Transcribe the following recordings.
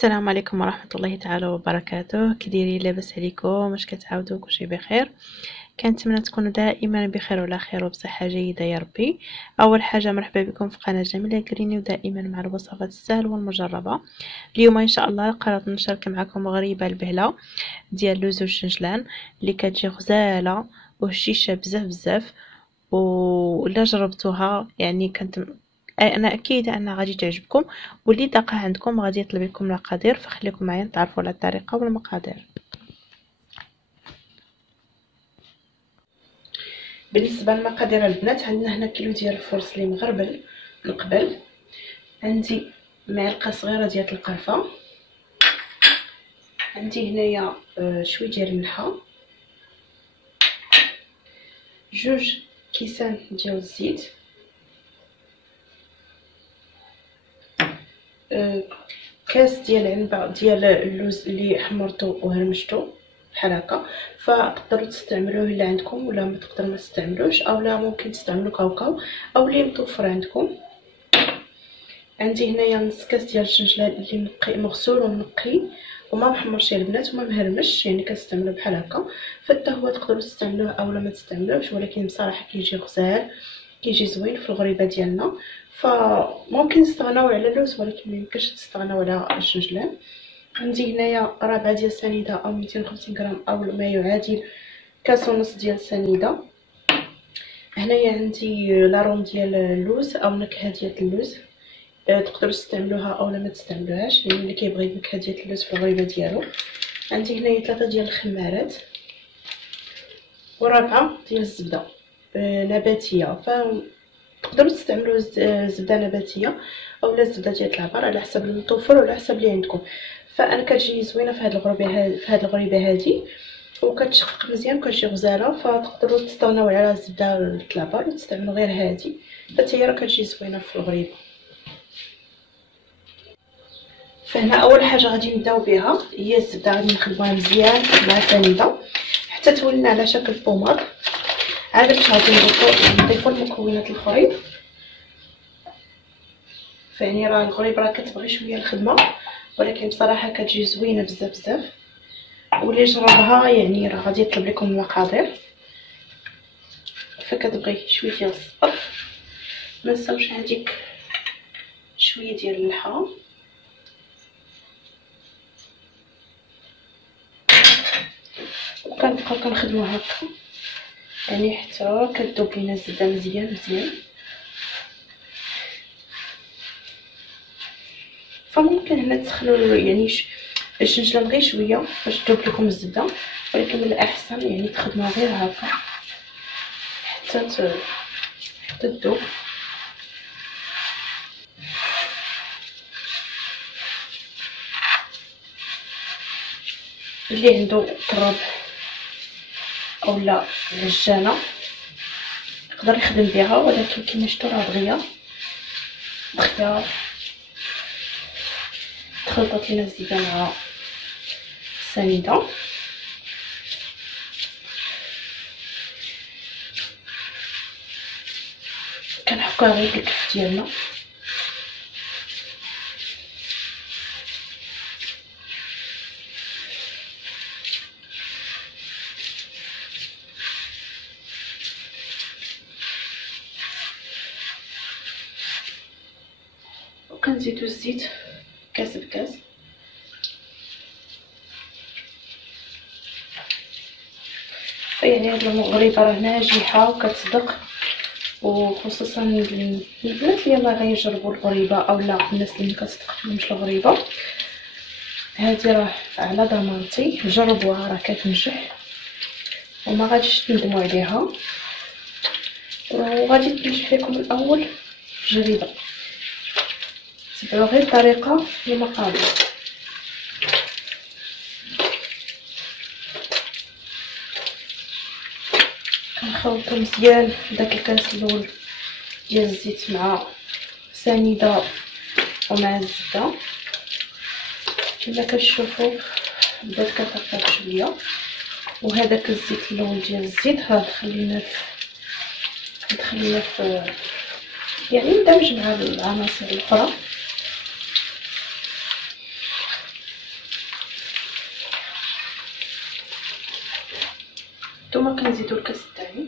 السلام عليكم ورحمة الله تعالى وبركاته. كديرين؟ لاباس عليكم؟ واش كتعاودوا كلشي بخير؟ كنتمنى تكونوا دائما بخير وعلى خير وبصحة جيدة يا ربي. اول حاجة مرحبا بكم في قناة جميلة كريني، ودائما مع الوصفات السهلة والمجربة. اليوم ان شاء الله قررت نشارك معكم غريبة البهلة ديال اللوز والشنجلان اللي كتجي غزالة وهشيشة بزاف بزاف، ولا جربتوها يعني انا اكيده انها غادي تعجبكم. واللي داقها عندكم غادي يطلب لكم المقادير، فخليكم معايا نتعرفوا على الطريقه والمقادير. بالنسبه للمقادير البنات، عندنا هنا كيلو ديال الفرصلي مغربل من قبل، عندي معلقه صغيره ديال القرفه، عندي هنايا شويه ديال الملحه، جوج كيسان ديال الزيت، كاس ديال عنبه ديال اللوز اللي حمرته وهرمشته بحال هكا. فتقدروا تستعملوه الا عندكم، ولا ما تقدروا ما تستعملوش، اولا ممكن تستعملوا كاوكاو او اللي متوفر عندكم. عندي هنايا نص كاس ديال الشنجلان اللي مغسول ومنقي وما محمرش يا البنات وما مهرمش، يعني كنستعملوه بحال هكا. فحتى هو تقدروا تستعملوه اولا ما تستعملوش، ولكن بصراحه كيجي غزال، كيجي زوين في الغريبه ديالنا. فممكن نستغناو على اللوز، ولكن ما يمكنش تستغناو على الشنجلان. عندي هنايا ربعه ديال سنيده او 250 غرام او ما يعادل كاس ونص ديال سنيده. هنايا عندي لاروم ديال اللوز او نكهه ديال اللوز، تقدروا تستعملوها اولا ما تستعملوهاش، يعني اللي كيبغي النكهه ديال اللوز في الغريبه ديالو. عندي هنايا 3 ديال الخمارات وربعه ديال الزبده نباتيه. تقدروا تستعملوا زبده نباتيه اولا الزبده ديال العبار على حسب المتوفر وعلى حسب اللي عندكم. فانا كتجيني زوينه في هذه الغريبه هذه، وكتشقق مزيان وكتجي غزاله. فتقدروا تستغناو على الزبده العبار وتستعملوا غير هذه، حتى هي راه كتجي زوينه في الغريبه. فهنا اول حاجه غادي نبداو بها هي الزبده، غادي نخلطوها مزيان مع السنيده حتى تولينا على شكل بوماط. عاد باش غادي نضيفوا المكونات الاخرين. فيعني راه الغريب راه كتبغي شويه الخدمه، ولكن بصراحه كتجي زوينه بزاف بزاف. واللي جربها يعني راه غادي يطلب لكم المقادير. فكتبغي شويه ديال الصفر، ما نساوش هذيك شويه ديال الملحه، وكنبقاو كنخدموا هكا يعني حتى كتذوب لينا الزبده مزيان مزيان. فممكن هنا تسخنوا يعني الشنجلان غير شويه باش تذوب لكم الزبده، ولكن من الاحسن يعني تخدموها غير هكا حتى تذوب. اللي عنده كراب اولا العجانه يقدر يخدم بها، ولكن كما شفتوا راه دغيا تخلطت لينا الزبده مع السنيده. كنحكوها غير الكف ديالنا. وكنزيدو الزيت كاس بكاس. يعني هاد المغربه راه ناجحه وكتصدق، وخصوصا البنات اللي يلاه غيجربوا الغريبه اولا الناس اللي مكتصدقلهمش الغريبه، هذه راه على ضمانتي جربوها راه كتنجح وما غاديش تندموا عليها، وغادي تنجح لكم من اول تجربه. تبعوا غير الطريقه والمقادير. كنخلطو مزيان داك الكاس الاول ديال الزيت مع سنيده ومع الزبده. كما كتشوفوا بدات كترطب شويه، وهذاك الزيت الاول ديال الزيت راه دخلينا في يعني اندمج مع العناصر الاخرى. ثم كنزيدو الكاس الثاني،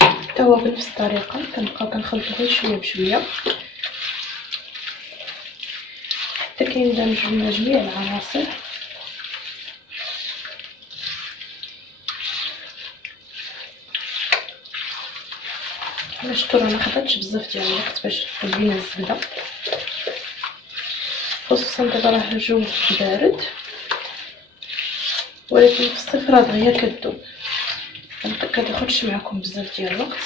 حتى هو بنفس الطريقه كنبقاو كنخلطو غير شويه بشويه حتى كيندمج مع جميع العناصر. على شكون انا خدتش بزاف ديال الوقت باش تبين الزبده، خصوصا دابا راه الجو بارد، ولكن في الصيف راه دغيا كتذوب، مكتاخدش معكم بزاف ديال الوقت.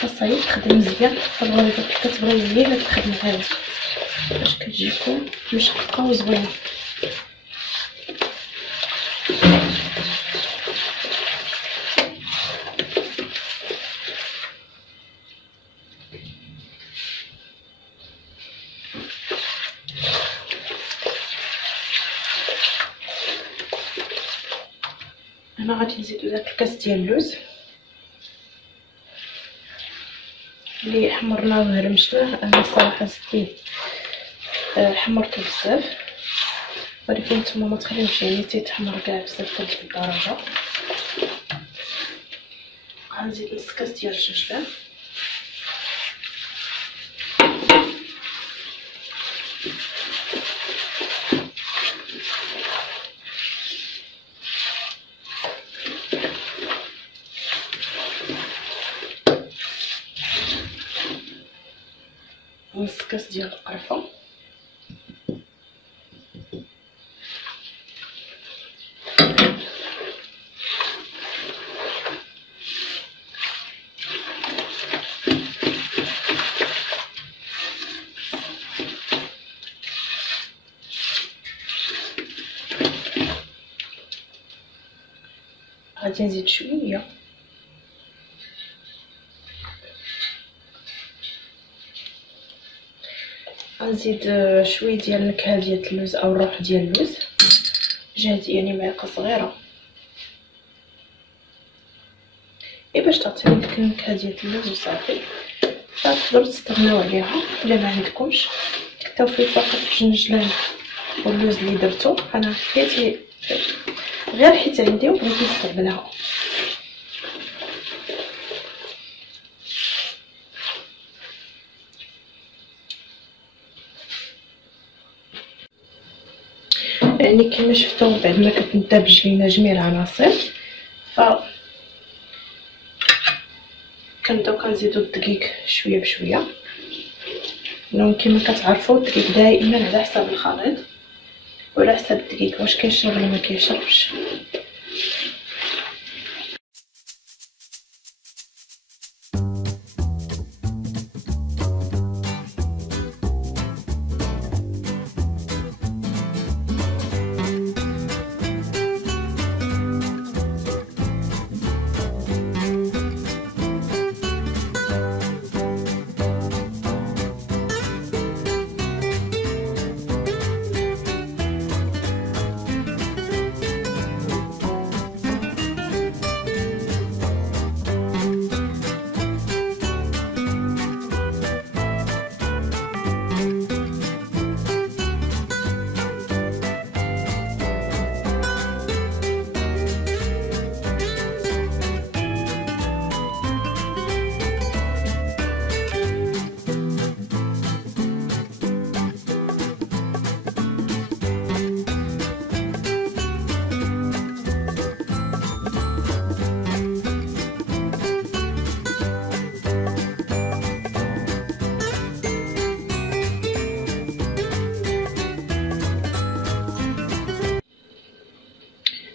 خاصها هي تخدم مزيان، فالغالبا كتبغيو هي اللي تخدم هذه باش كتجيكم مشققه وزوينه. هنا غادي نزيدو داك الكاس ديال اللوز اللي حمرناه وهرمشناه. انا صراحه زدت حمرته بزاف، ولكن نتوما ما تخليوش يعني تيتحمر كاع بزاف ديال الدرجه. غنزيد نص كاس ديال الجنجبان، نص كاس ديال القرفه، غادي نزيد شويه غنزيد شويه ديال النكهه ديال اللوز او الروح ديال اللوز، جهدي يعني معلقه صغيره باش تعطيني ديك النكهه ديال اللوز وصافي. تقدروا تستغناو عليها الا ما عندكمش، تكتفوا فقط بالجنجلان واللوز اللي درتو. انا حيت غير حيت عندي وبغيت نستعملها. يعني كما شفتوا بعد ما كتندمج لينا جميع العناصر، ف كنبداو كنزيدو الدقيق شويه بشويه. دونك كما كتعرفوا الدقيق دائما على حساب الخليط وعلى حساب الدقيق واش كيشرب ولا ما كيشربش.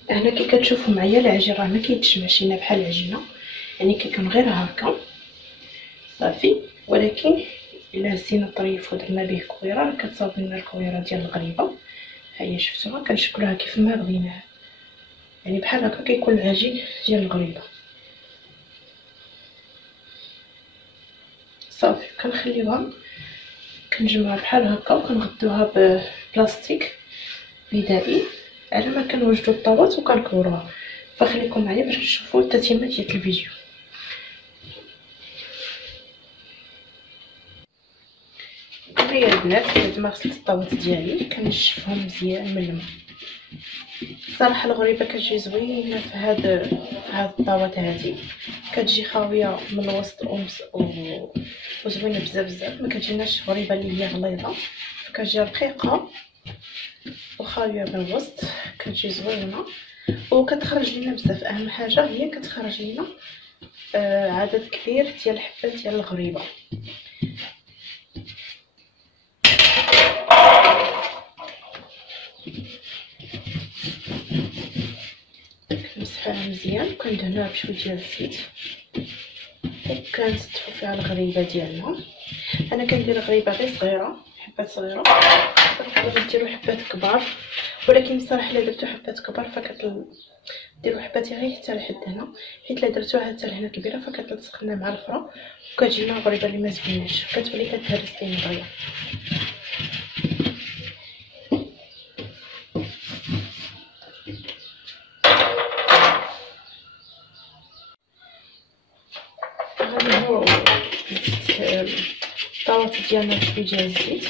هنا كي كتشوفوا معايا العجين راه ما كيتجمعش لينا بحال العجينه، يعني كيكون غير هكا صافي. ولكن الا هزينا الطريف ودرنا به كويره راه كتصاوب لنا الكويره ديال الغريبه. ها هي شفتوها كنشكلوها كيف ما بغيناها، يعني بحال هكا كيكون العجين ديال الغريبه صافي. كنخليوها كنجمعها بحال هكا وكنغطيوها ببلاستيك بدائي على ما كنوجدوا الطاوات وكنكوروها. فخليكم معايا باش تشوفوا التتمه ديال الفيديو. صافي يا البنات، بعد ما غسلت الطاوات ديالي كنشفهم مزيان من الماء. صراحه الغريبه كتجي زوينه في هاد الطاوات هادي، كتجي خاويه من الوسط وزوينه بزاف بزاف. ما كتجيناش غريبه اللي هي غليظه، فكتجي رقيقه وخاويه من الوسط، كتجي زوينه وكتخرج لينا بزاف. اهم حاجه هي كتخرج لينا عدد كبير ديال الحبات ديال الغريبه. كنمسحوها مزيان وكندهنوها بشويه ديال الزيت وكنستفو فيها الغريبه ديالنا. انا كندير غريبه غير صغيره، حبات صغيره. تقدروا ديروا حبات كبار، ولكن بصراحه الا درتو حبات كبار ديروا حبات غير حتى لحد هنا، حيت الا درتوها حتى لهنا كبيره فكتلصق لنا مع الفرا وكتجينا غريبه اللي ما زويناش، كتولي كتهرس لينا دغيا. هذا هو الطاوات ديالنا بشويه ديال الزيت.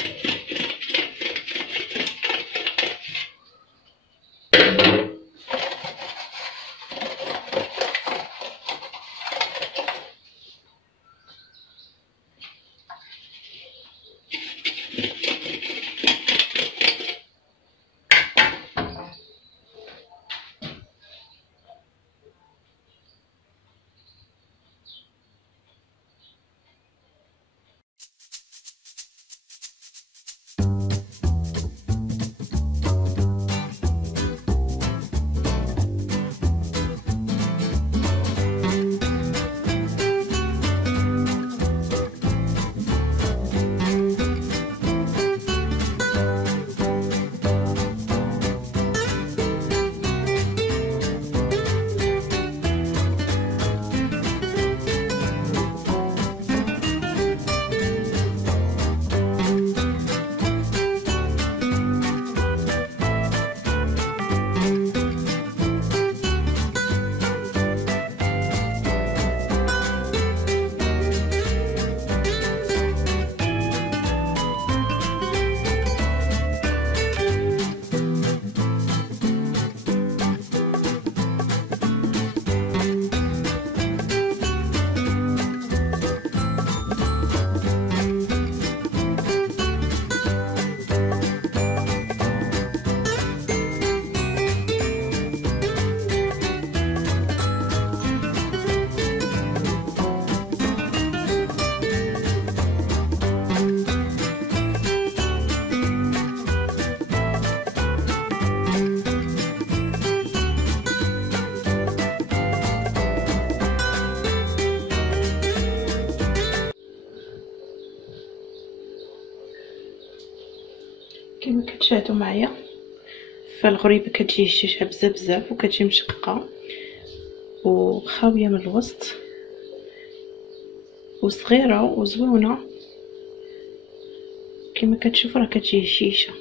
كما كتشاهدوا معايا فالغريبه كتجي هشاشه بزاف بزاف وكتجي مشققه وخاويه من الوسط وصغيره وزوينه. كما كتشوفوا راه كتجي هشيشه.